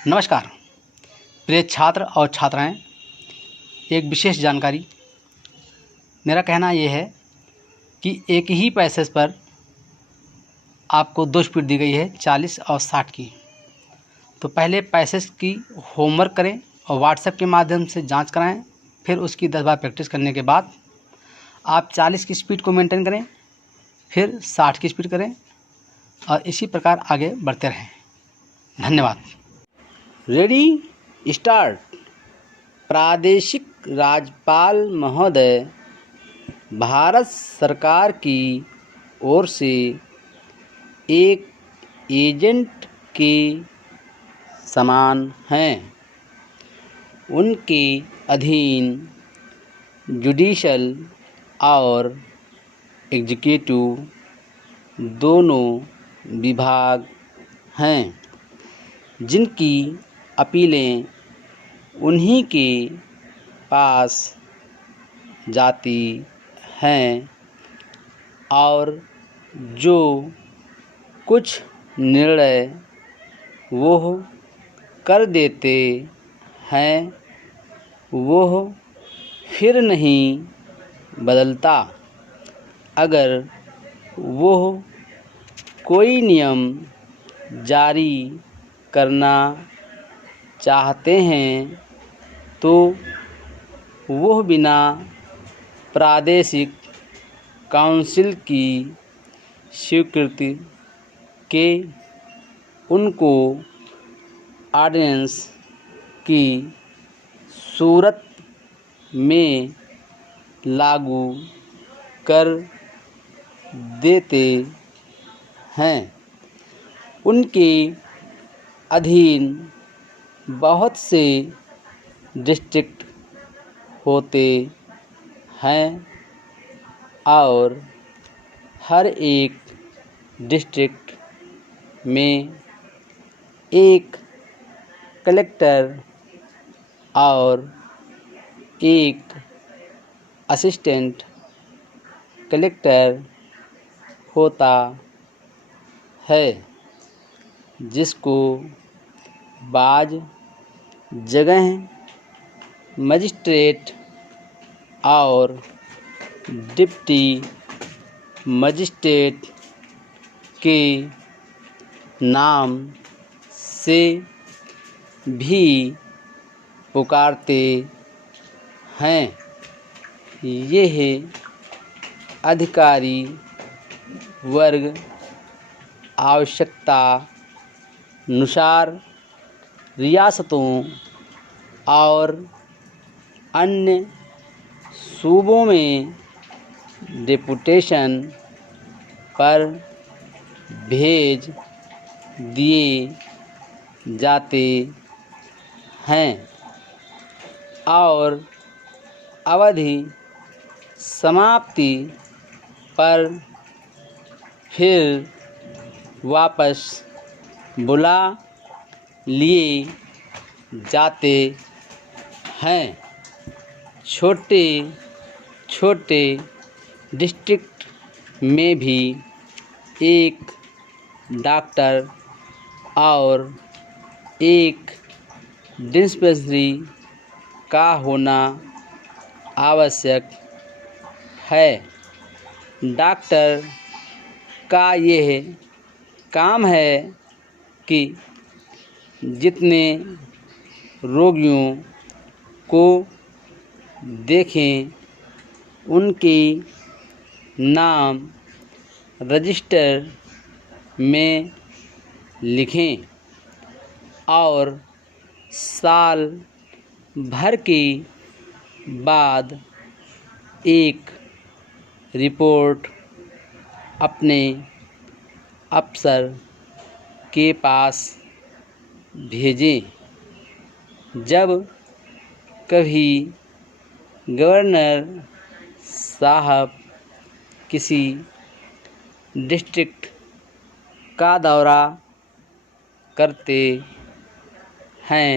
नमस्कार प्रिय छात्र और छात्राएं, एक विशेष जानकारी। मेरा कहना ये है कि एक ही पैसेज पर आपको 2 स्पीड दी गई है, 40 और 60 की। तो पहले पैसेज की होमवर्क करें और व्हाट्सएप के माध्यम से जांच कराएं। फिर उसकी 10 बार प्रैक्टिस करने के बाद आप 40 की स्पीड को मेंटेन करें, फिर 60 की स्पीड करें और इसी प्रकार आगे बढ़ते रहें। धन्यवाद। Ready start. प्रादेशिक राज्यपाल महोदय, भारत सरकार की ओर से एक एजेंट के समान हैं। उनके अधीन जुडिशल और एग्जीक्यूटिव दोनों विभाग हैं, जिनकी अपीलें उन्हीं के पास जाती हैं और जो कुछ निर्णय वो कर देते हैं वो फिर नहीं बदलता। अगर वो कोई नियम जारी करना चाहते हैं तो वो बिना प्रादेशिक काउंसिल की स्वीकृति के उनको ऑर्डिनेंस की सूरत में लागू कर देते हैं। उनके अधीन बहुत से डिस्ट्रिक्ट होते हैं और हर एक डिस्ट्रिक्ट में एक कलेक्टर और एक असिस्टेंट कलेक्टर होता है, जिसको बाज़ जगह मजिस्ट्रेट और डिप्टी मजिस्ट्रेट के नाम से भी पुकारते हैं। यह अधिकारी वर्ग आवश्यकतानुसार रियासतों और अन्य सूबों में डेपुटेशन पर भेज दिए जाते हैं और अवधि समाप्ति पर फिर वापस बुला लिए जाते हैं। छोटे छोटे डिस्ट्रिक्ट में भी एक डॉक्टर और एक डिस्पेंसरी का होना आवश्यक है। डॉक्टर का यह काम है कि जितने रोगियों को देखें उनके नाम रजिस्टर में लिखें और साल भर के बाद एक रिपोर्ट अपने अफसर के पास भेजें। जब कभी गवर्नर साहब किसी डिस्ट्रिक्ट का दौरा करते हैं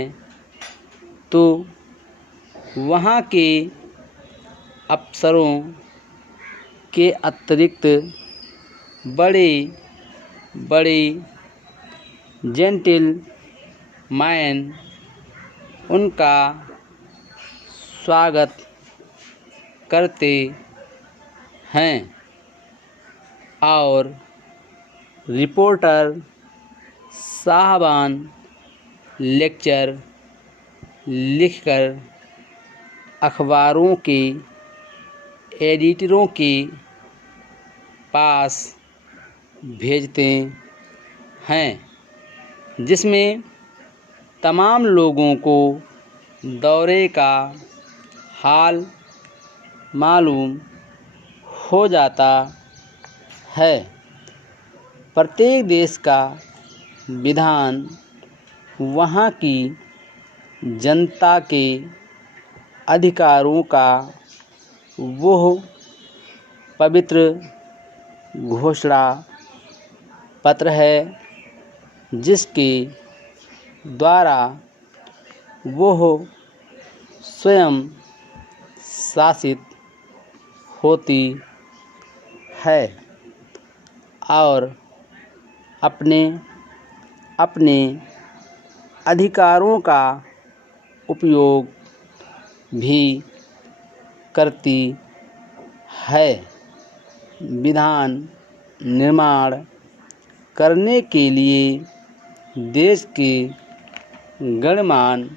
तो वहाँ के अफसरों के अतिरिक्त बड़े बड़े जेंटल मैन उनका स्वागत करते हैं और रिपोर्टर साहबान लेक्चर लिखकर अखबारों के एडिटरों के पास भेजते हैं, जिसमें तमाम लोगों को दौरे का हाल मालूम हो जाता है। प्रत्येक देश का विधान वहाँ की जनता के अधिकारों का वह पवित्र घोषणा पत्र है जिसके द्वारा वह स्वयं शासित होती है और अपने अपने अधिकारों का उपयोग भी करती है। विधान निर्माण करने के लिए देश के गणमान्य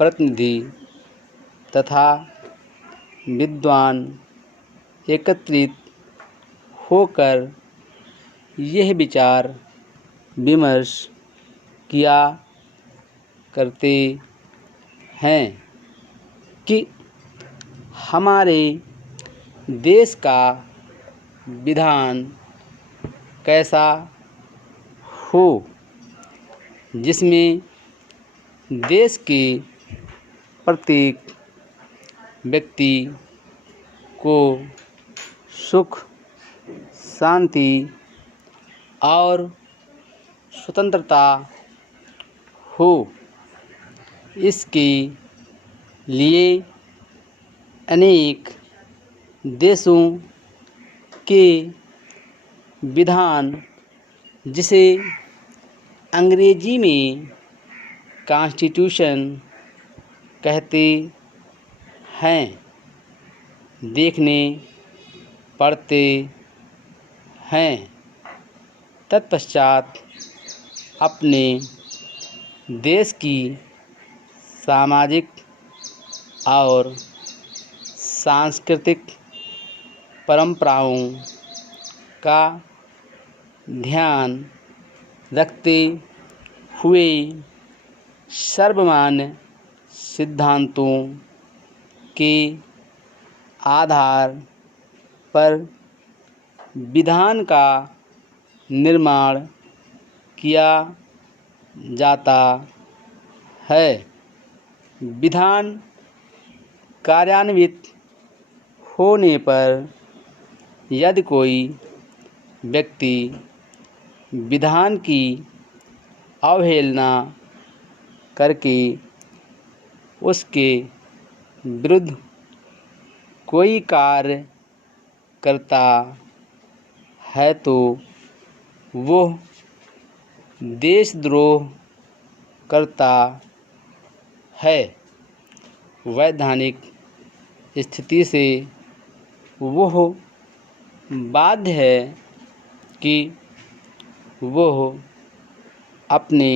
प्रतिनिधि तथा विद्वान एकत्रित होकर यह विचार विमर्श किया करते हैं कि हमारे देश का विधान कैसा हो, जिसमें देश के प्रत्येक व्यक्ति को सुख, शांति और स्वतंत्रता हो। इसके लिए अनेक देशों के विधान, जिसे अंग्रेजी में कॉन्स्टिट्यूशन कहते हैं, देखने पड़ते हैं। तत्पश्चात अपने देश की सामाजिक और सांस्कृतिक परंपराओं का ध्यान रखते हुए सर्वमान्य सिद्धांतों के आधार पर विधान का निर्माण किया जाता है। विधान कार्यान्वित होने पर यदि कोई व्यक्ति विधान की अवहेलना करके उसके विरुद्ध कोई कार्य करता है तो वह देशद्रोह करता है। वैधानिक स्थिति से वह बाध्य है कि वह अपने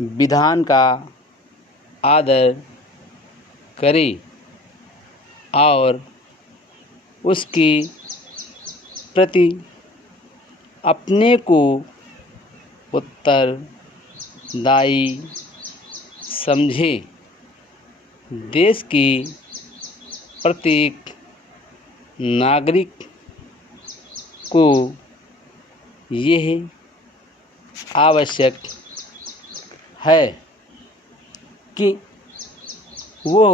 विधान का आदर करे और उसके प्रति अपने को उत्तरदायी समझे। देश के प्रत्येक नागरिक को यह आवश्यक है कि वह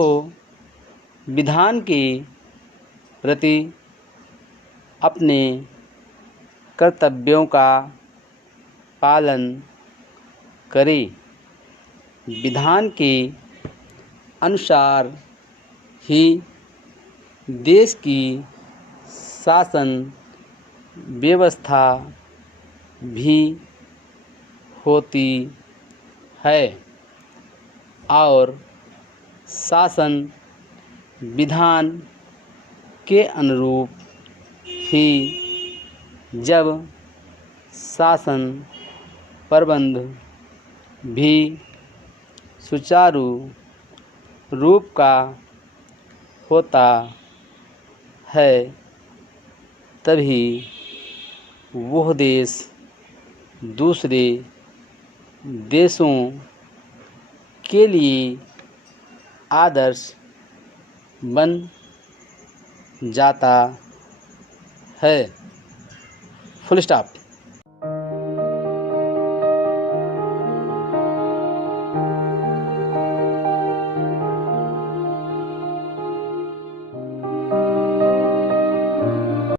विधान के प्रति अपने कर्तव्यों का पालन करे। विधान के अनुसार ही देश की शासन व्यवस्था भी होती है और शासन विधान के अनुरूप ही जब शासन प्रबंध भी सुचारू रूप का होता है तभी वह देश दूसरे देशों के लिए आदर्श बन जाता है। Full stop.